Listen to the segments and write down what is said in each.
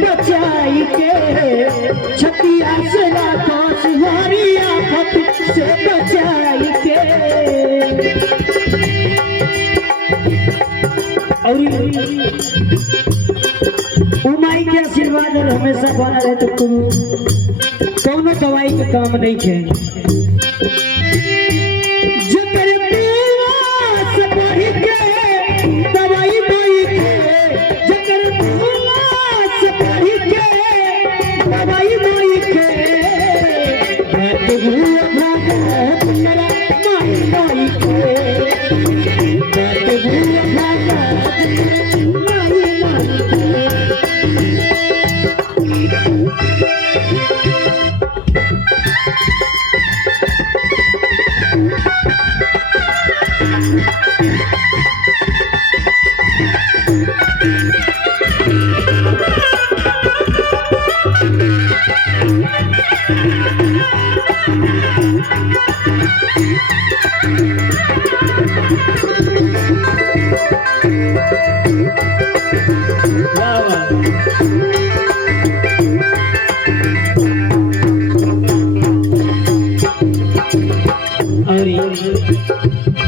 बचाई के, छतिया से लाखों सिंहारी आफत से बचाई के। और उमाई के आशीर्वाद हमेशा बना रहे तो कौनो दवाई के काम नहीं है।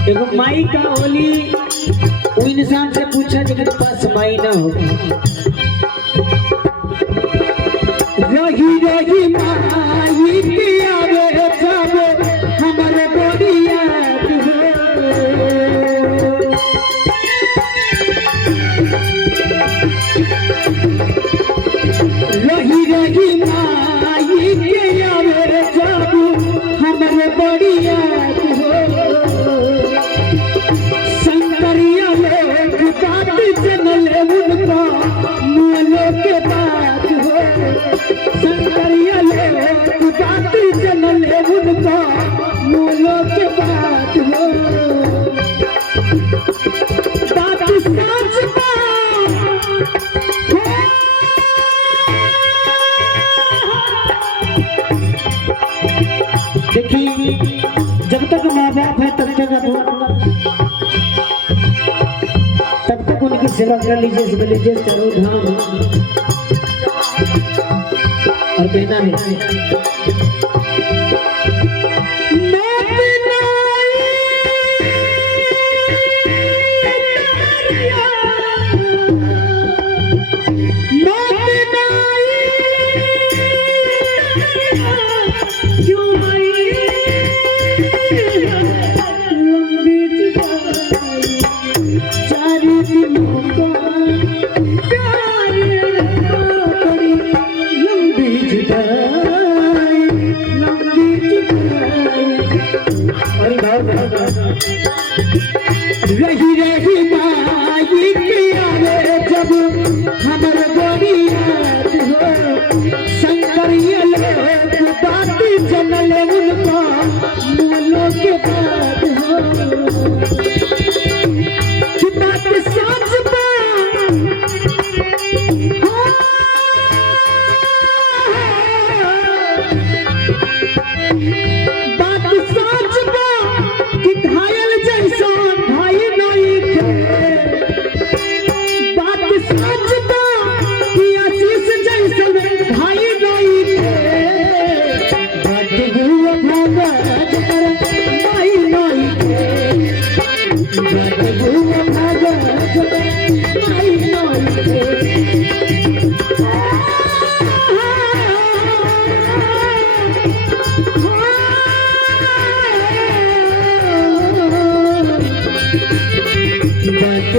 देखो माई का होली वो इंसान से पूछा जिनके पास माई ना हो। रही रही माई की आवे जावे हमारे बोलिया रही रही माई की आवे जावे हमारे बोलिया देखिए जब तक माँ बाप है तब तक उनकी सेवा कर लीजिए चारों धाम और कहना है रही रही माई की आवे जब हमर गोरियात हो शंकर ये लोग बात जनल उनका मोलो के बात हो कि बात सच बात सच कि घायल जैसा भाई नहीं थे, बात सच कि आशीष जैसा भाई नहीं थे, बात हुआ भगत पर भाई नहीं थे, बात हुआ भगत पर भाई नहीं थे। बात